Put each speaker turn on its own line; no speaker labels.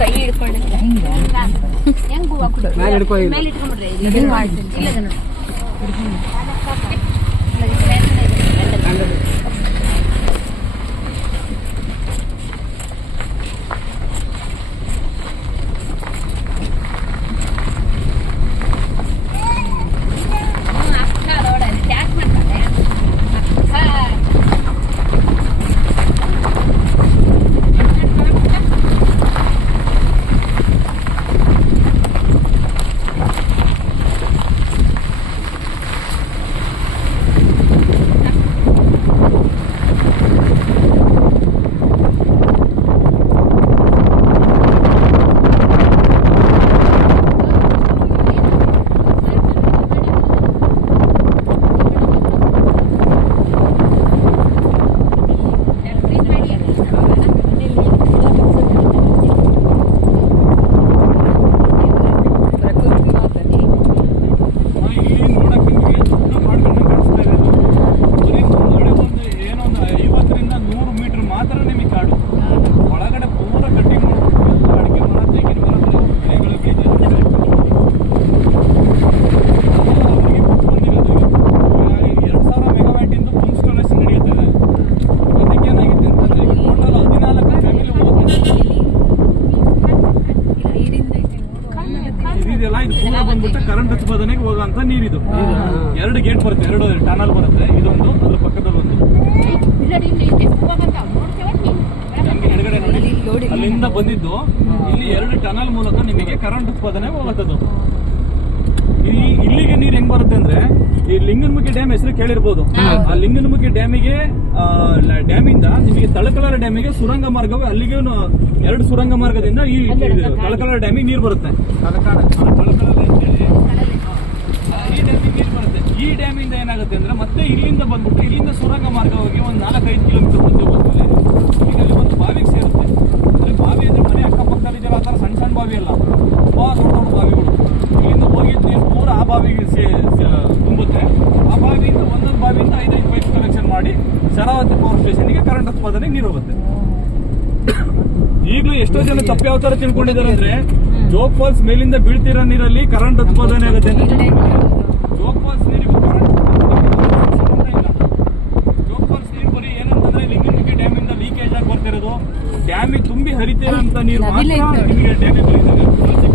ಕೈ ಹಿಡ್ಕೊಂಡು ಹೆಂಗ್ ಹೂವ. ಮೇಲೆ
ಇದೆಯಲ್ಲ ಇದು ಪೂರ ಬಂದ್ಬಿಟ್ಟು ಕರೆಂಟ್ ಉತ್ಪಾದನೆಗೆ ಹೋಗುವಂತ ನೀರಿದು ಎರಡು ಗೇಟ್ ಬರುತ್ತೆ ಎರಡು ಟನಲ್ ಬರುತ್ತೆ ಇದೊಂದು ಅದ್ರ ಪಕ್ಕದಲ್ಲಿ ಒಂದು. ನಮ್ಗೆ ಎಡಗಡೆ ನೋಡಿ ಅಲ್ಲಿಂದ ಬಂದಿದ್ದು ಇಲ್ಲಿ ಎರಡು ಟನಲ್ ಮೂಲಕ ನಿಮಗೆ ಕರೆಂಟ್ ಉತ್ಪಾದನೆ ಹೋಗುತ್ತದು ಇಲ್ಲಿ ಇಲ್ಲಿಗೆ ನೀರು ಹೆಂಗ್ ಬರುತ್ತೆ ಅಂದ್ರೆ ಈ ಲಿಂಗನಮುಖಿ ಡ್ಯಾಮ್ ಹೆಸರು ಕೇಳಿರ್ಬೋದು. ಆ ಲಿಂಗನಮುಖಿ ಡ್ಯಾಮಿಗೆ ಡ್ಯಾಮ್ ಇಂದ ನಿಮಗೆ ತಳಕಲರ ಡ್ಯಾಮಿಗೆ ಸುರಂಗ ಮಾರ್ಗವೇ ಅಲ್ಲಿಗೆ ಎರಡು ಸುರಂಗ ಮಾರ್ಗದಿಂದ ಈ ತಳಕಲರ ಡ್ಯಾಮಿಗೆ ನೀರು ಬರುತ್ತೆ ತಳಕಲರ ಅಂತೇಳಿ ಆ, ಈ ಡ್ಯಾಮಿಗೆ ನೀರು ಬರುತ್ತೆ ಈ ಡ್ಯಾಮಿಂದ ಏನಾಗುತ್ತೆ ಅಂದ್ರೆ ಮತ್ತೆ ಇಲ್ಲಿಂದ ಬಂದ್ಬಿಟ್ಟು ಇಲ್ಲಿಂದ ಸುರಂಗ ಮಾರ್ಗ ಹೋಗಿ ಒಂದು ನಾಲ್ಕೈದು ಕಿಲೋಮೀಟರ್ ಮುಂದೆ ಹೋದ್ಮೇಲೆ ಅಲ್ಲಿ ಒಂದು ಬಾವಿಗೆ ಸೇರುತ್ತೆ. ಅಂದ್ರೆ ಬಾವಿ ಅಂದ್ರೆ ಮನೆ ಅಕ್ಕಪಕ್ಕದಲ್ಲಿ ಇದೆಯಲ್ಲ ಆ ಥರ ಸಣ್ಣ ಸಣ್ಣ ಬಾವಿ ಅಲ್ಲ. ತುಂಬಾ ದೊಡ್ಡ ದೊಡ್ಡ ಬಾವಿಗಳು. ಇಲ್ಲಿಂದ ಹೋಗಿ ನೀರು ಪೂರ ಆ ಬಾವಿಗೆ ಸೇ- ತುಂಬುತ್ತೆ. ಆ ಬಾವಿಯಿಂದ ಒಂದೊಂದು ಬಾವಿಯಿಂದ ಐದೈದು ಪೈಪ್ ಕನೆಕ್ಷನ್ ಮಾಡಿ ಶರಾವತಿ ಪವರ್ ಸ್ಟೇಷನ್ಗೆ ಕರೆಂಟ್ ಉತ್ಪಾದನೆಗೆ ನೀರು ಹೋಗುತ್ತೆ. ಈಗಲೂ ಎಷ್ಟೋ ಜನ ತಪ್ಪು ಯಾವ ತರ ತಿಳ್ಕೊಂಡಿದ್ದಾರೆ ಅಂದ್ರೆ ಜೋಗ್ ಫಾಲ್ಸ್ ಮೇಲಿಂದ ಬೀಳ್ತಿರೋ ನೀರಲ್ಲಿ ಕರೆಂಟ್ ಉತ್ಪಾದನೆ ಆಗುತ್ತೆ. ನೀರು ಮಾತ್ರ ನಿಮಗೆ ಡ್ಯಾಮೇಜ್